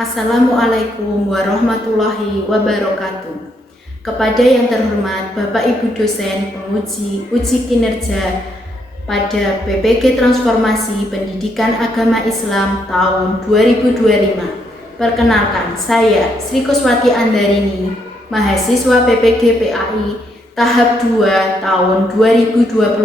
Assalamualaikum warahmatullahi wabarakatuh. Kepada yang terhormat Bapak Ibu dosen penguji uji kinerja pada PPG Transformasi Pendidikan Agama Islam tahun 2025. Perkenalkan, saya Sri Kuswati Andarini, mahasiswa PPG PAI tahap 2 tahun 2025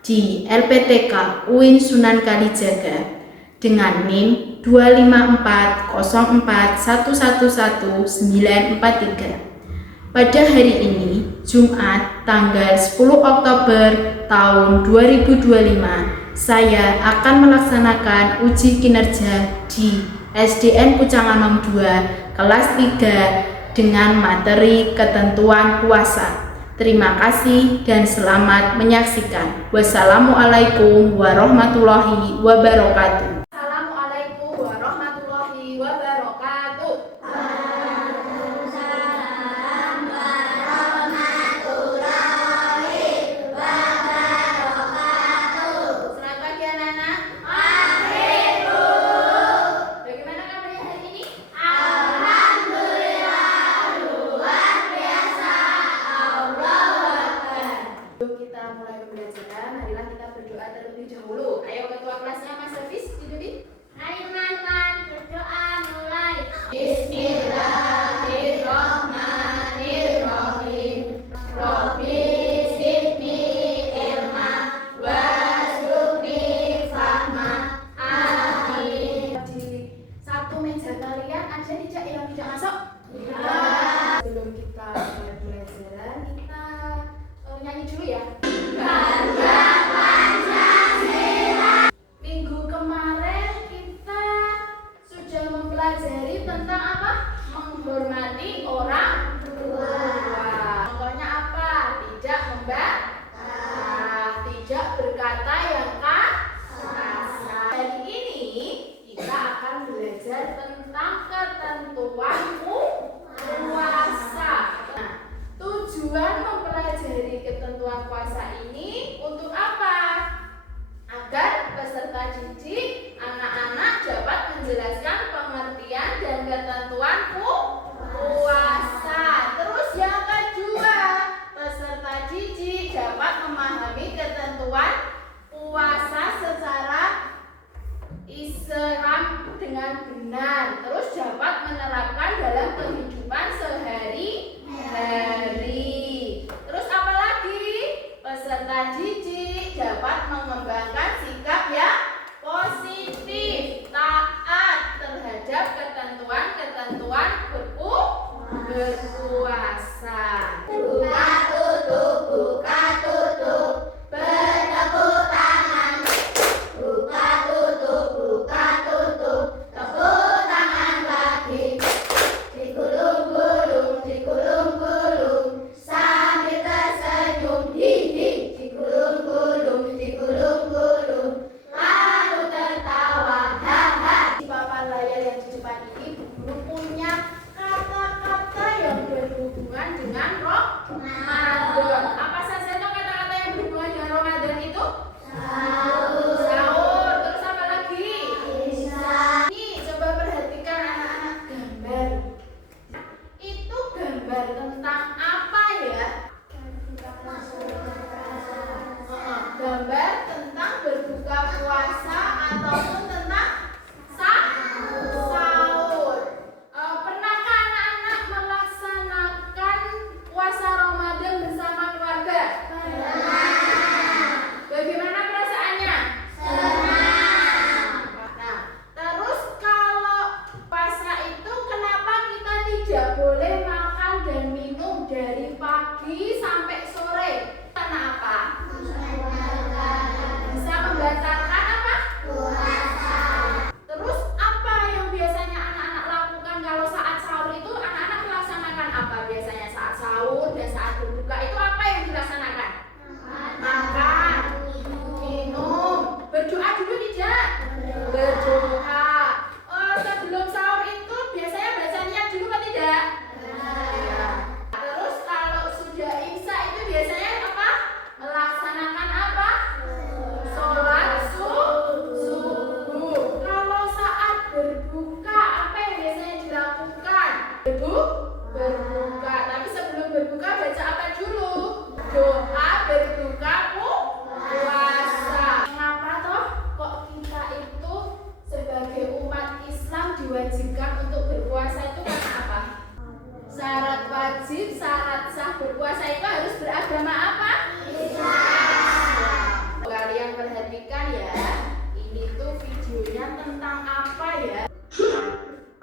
di LPTK UIN Sunan Kalijaga dengan NIM 25404111943. Pada hari ini, Jumat tanggal 10 Oktober tahun 2025, saya akan melaksanakan uji kinerja di SDN Pucanganom 2 kelas 3 dengan materi ketentuan puasa. Terima kasih dan selamat menyaksikan. Wassalamualaikum warahmatullahi wabarakatuh. Kita mulai pembelajaran, marilah kita berdoa terlebih dahulu. Ayo ketua kelasnya Mas Hafiz, duduk. Ayo teman-teman, berdoa mulai. Bismillahirrahmanirrahim. Rabbi zidni ilma warzuqni fahma. Amin. Di satu meja kalian ada tidak yang tidak masuk? Ya. Sebelum kita mulai pembelajaran, kita nyanyi dulu ya. Bangga Pancasila. Minggu kemarin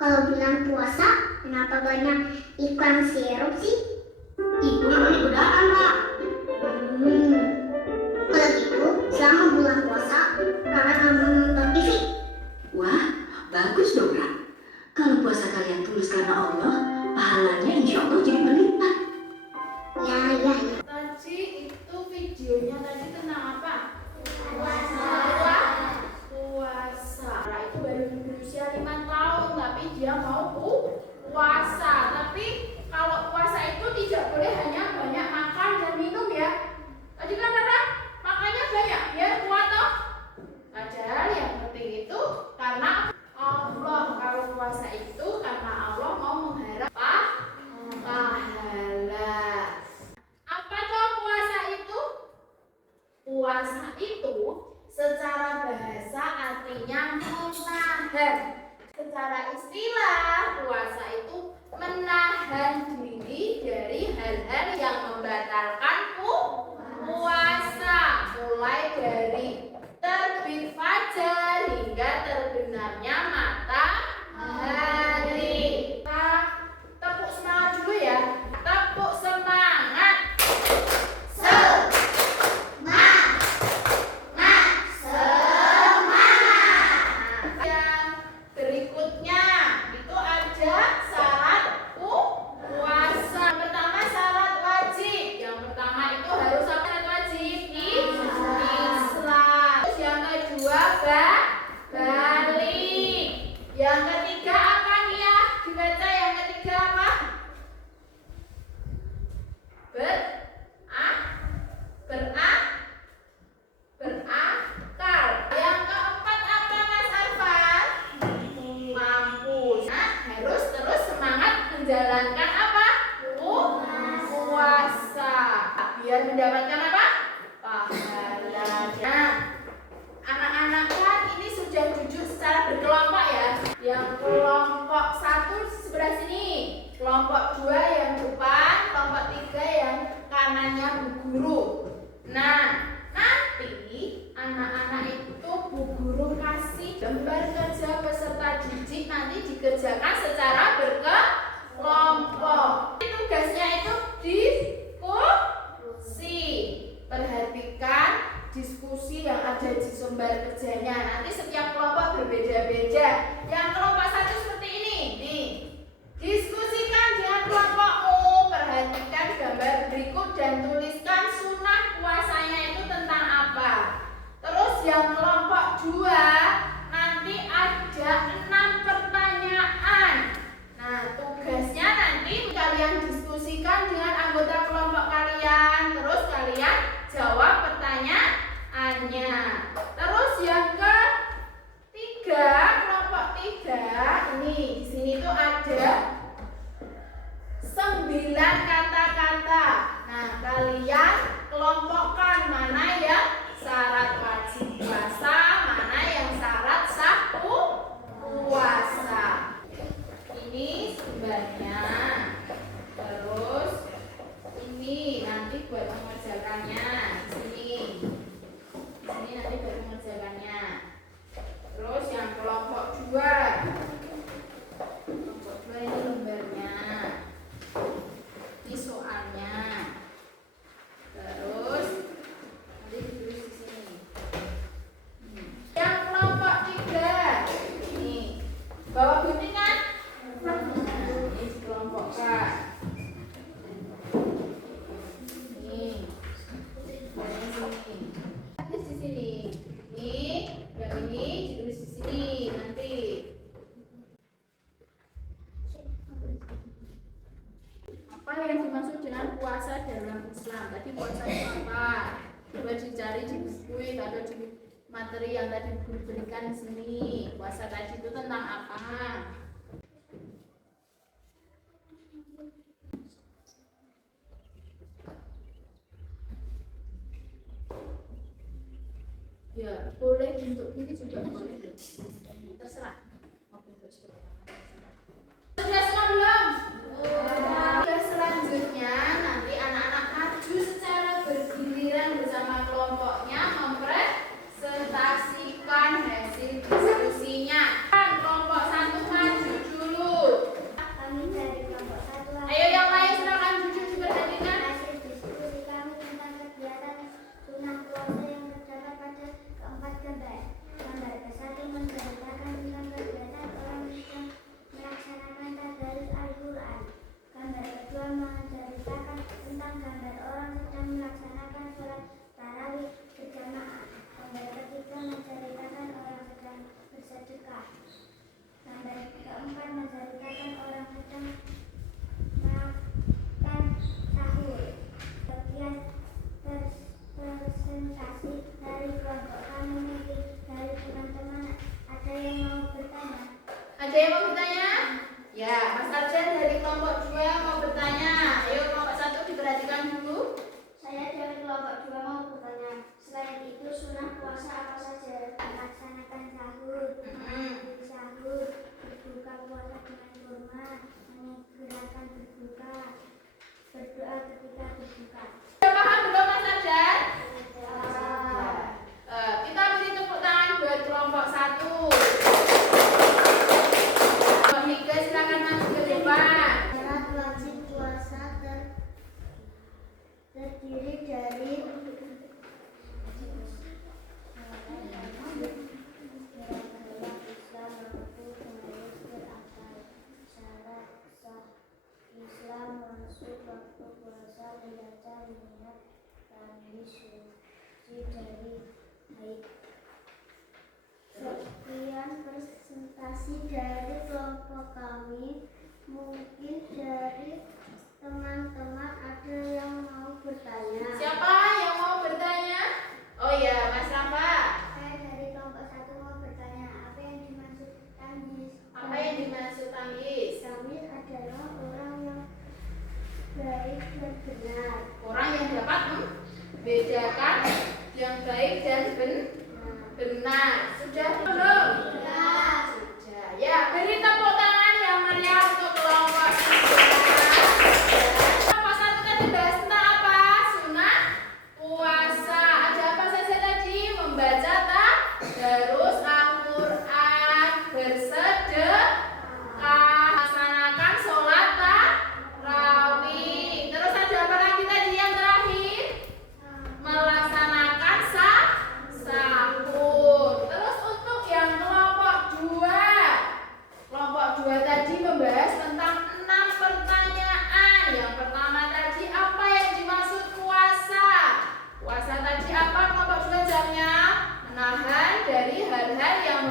Kalau bulan puasa, kenapa banyak iklan sirup sih? Itu namanya godaan, Pak. Kalau gitu, selama bulan puasa, Rara nggak mau nonton TV. Wah, bagus dong, Ra. Kalau puasa kalian tulus karena Allah, pahalanya insya Allah jadi berlipat. Ya. Tadi itu videonya tadi tentang apa? Puasa. Puasa. Nah, itu baru berusia 5 tahun, tapi dia mau puasa. Tapi kalau puasa itu tidak boleh hanya banyak makan dan minum ya. Tadi kan Rara makannya banyak biar kuat toh. Padahal yang penting itu karena Allah. Kalau puasa itu karena Allah mau mengharap pahala. Apa toh puasa itu? Puasa itu secara bahasa artinya menahan. Secara istilah puasa itu menahan diri dari hal-hal yang membatalkan puasa, mulai dari terbit fajar hingga terbenamnya matahari. Kita tepuk semangat dulu ya. Tepuk semangat. Yang berikutnya itu ada syarat puasa. Yang pertama syarat wajib. Yang pertama itu harus apa syarat wajib? Islam. Terus yang kedua balik. Yang ketiga apa nih ya? Dibaca yang ketiga apa? Berakal. Yang keempat apa Mas Arfan? Mampus. Nah, harus terus semangat menjalankan apa? Puasa. Biar mendapatkan apa? Pahala. Nah, anak-anak kan ini sudah duduk secara berkelompok ya. Yang kelompok 1 sebelah sini, kelompok 2 yang depan, kelompok 3 yang kanannya Bu Guru. Nah, nanti anak-anak itu Bu Guru kasih gambar kerja peserta didik, nanti dikerjakan secara berkelompok. Tugasnya itu diskusi. Perhatikan diskusi yang ada di sumber kerjanya. Nanti setiap kelompok berbeda-beda. Yang kelompok 1 seperti ini. Nih, diskusikan dengan kelompokmu. Perhatikan gambar berikut dan tuliskan sunnah puasanya itu tentang apa. Terus yang kelompok 2 nanti ada 6 pertanyaan. Nah, tugasnya nanti kalian diskusikan dengan anggota kelompok kalian. Terus kalian jawab pertanyaannya. Terus yang ketiga, kelompok 3 ini di sini tuh ada 9 kata-kata. Nah, kalian kelompokkan mana yang syarat wajib puasa, mana yang syarat sah puasa. Ini sumbernya. Terus ini nanti buat mengerjakannya. Di sini nanti buat mengerjakannya. Terus yang kelompok 2. Kelompok 2 ini lembarnya. Ini soalnya. Terus nanti ditulis di sini. Yang kelompok 3. Nih. Bawa gunting kan? Ini dikelompokkan. Nih. Tulis di sini. Ini, yang ini ditulis di sini nanti. Apa yang dimaksud dengan puasa dalam Islam? Tadi puasa itu apa? Coba dicari di buku atau di materi yang tadi guru berikan di sini. Puasa tadi itu tentang apa? Ya, boleh bentuk ini juga boleh. Terserah. Sudah semua belum? Tugas selanjutnya nanti anak-anak maju secara bergiliran bersama kelompoknya mempresentasikan hasil diskusinya. Kelompok 1 maju dulu.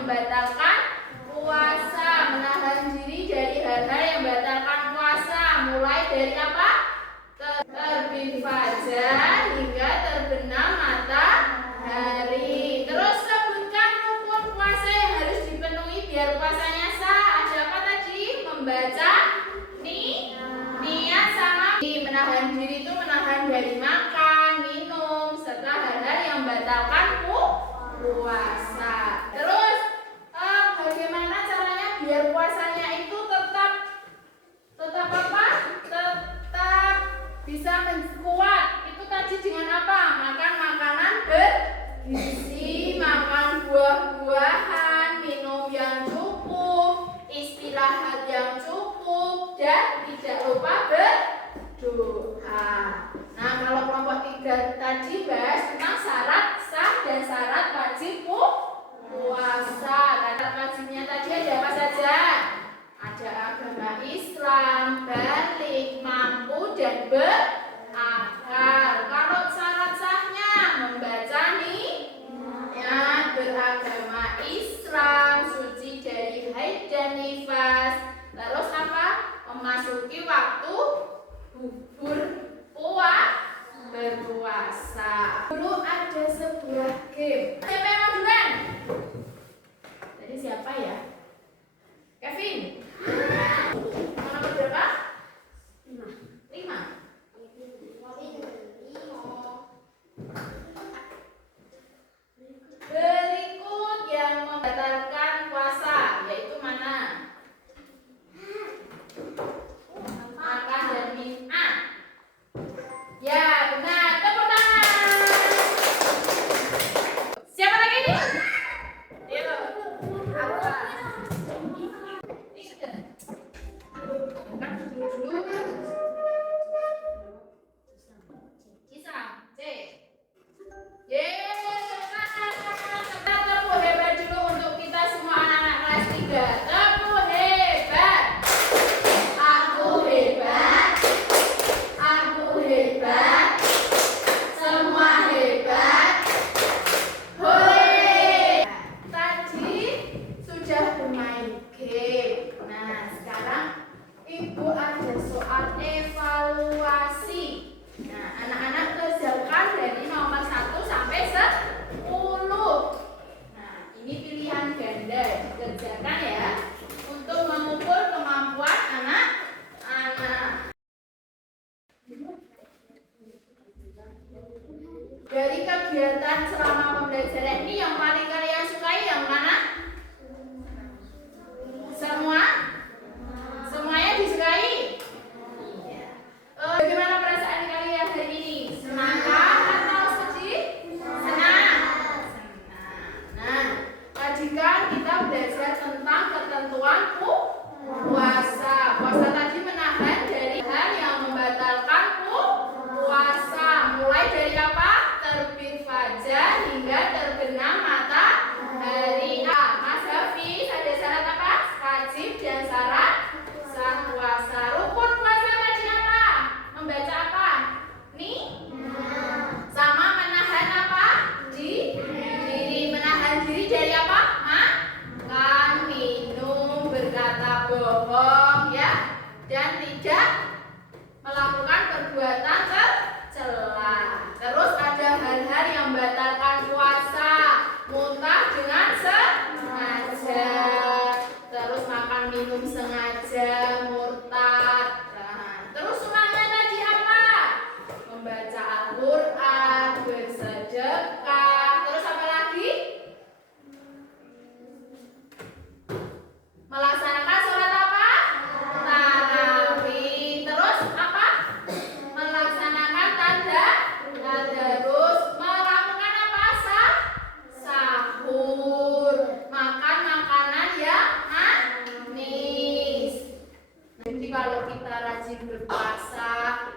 membatalkan puasa, menahan diri dari hal-hal yang membatalkan puasa, mulai dari apa? Terbit fajar hingga terbenam matahari. Terus sebutkan rukun puasa yang harus dipenuhi biar puasanya sah. Ada apa tadi? Membaca niat sama menahan diri itu menahan dari makan, minum, serta hal-hal yang membatalkan puasa. Terus bagaimana caranya biar puasanya itu tetap apa? Tetap bisa kuat. Itu tadi dengan apa? Makan makanan bergizi, makan buah-buahan, minum yang cukup, istirahat yang cukup, dan tidak lupa berdoa. Nah, kalau kelompok 3 tadi bahas tentang syarat sah dan syarat wajib puasa. Syarat wajibnya tadi ada apa saja? Ada agama Islam, balik, mampu, dan berakal. Kalau syarat sahnya membaca beragama Islam, suci dari haid dan nifas. Terus apa? Memasuki waktu berpuasa. Dulu ada sebuah game. Siapa yang mau duluan? Tadi siapa ya? Kevin. Nomor berapa? 5. Berikut yang membatalkan puasa yaitu mana? Makan dan minum. Ya, benar. Tepuk tangan. Siapa lagi nih? Ayo. Apa? Kisah. C. Tepuk hebat dulu untuk kita semua anak-anak kelas 3. Tepuk hebat. Aku hebat. Aku hebat. Semua hebat. Hore. Tadi sudah bermain game. Nah, sekarang Ibu ada soal evaluasi. Nah, anak-anak kerjakan dari nomor 1 sampai 10. Nah, ini pilihan ganda, dikerjakan ya untuk mengukur kemampuan anak-anak. Dari kegiatan selama pembelajaran ini yang paling kalian sukai yang mana? Semua? Semuanya disukai? Bagaimana perasaan kalian hari ini? Senang atau sedih? Senang. Nah, tadi kan kita belajar tentang ketentuan puasa. Puasa tadi menahan dari hal yang membatalkan puasa. Mulai dari apa? Terbit fajar hingga terbenam matahari. Mas Hafiz, ada syarat apa? Wajib dan syarat sah puasa. Rukun puasa tadi apa? Membaca apa? Sama menahan apa? Diri. Menahan diri dari apa? Makan, minum, berkata bohong, ya, dan tidak melakukan perbuatan tercela. Terus ada hal-hal yang membatalkan puasa, muntah dengan sengaja, terus makan minum sengaja, murtad. Nah, terus sunahnya tadi apa? Membaca Al-Quran, bersedekah, terus apa lagi? Melaksanakan sholat apa? Tarawih. Terus apa? Melaksanakan tadarus. Melakukan apa? Sahur. Makan makanan yang manis. Jadi kalau kita rajin berpuasa,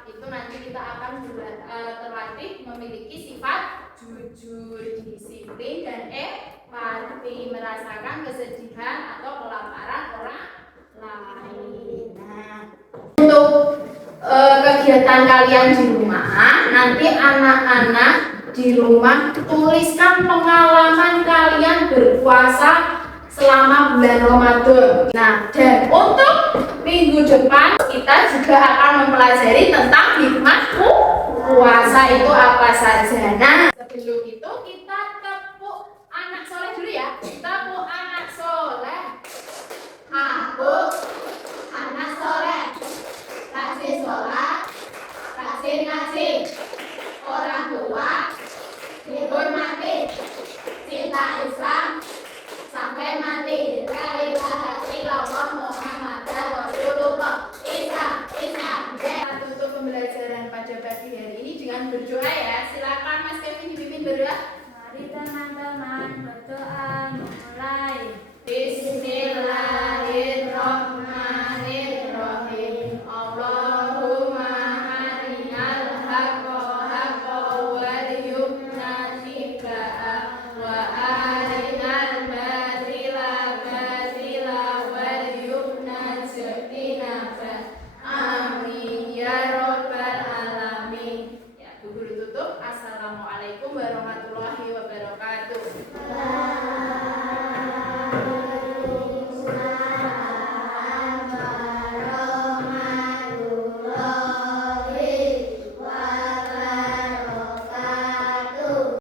itu nanti kita akan terlatih memiliki sifat jujur, disiplin, dan empati, merasakan kesedihan atau kelaparan orang lain. Nah, untuk kegiatan kalian di rumah, nanti anak-anak di rumah tuliskan pengalaman kalian berpuasa selama bulan Ramadan. Nah, dan untuk minggu depan kita juga akan mempelajari tentang hikmah puasa itu apa saja. Nah, sebelum itu kita tepuk anak soleh dulu ya. Tepuk anak soleh. Aku anak soleh, rajin sholat, rajin ngaji, orang tua dihormati, cinta Islam sampai mati.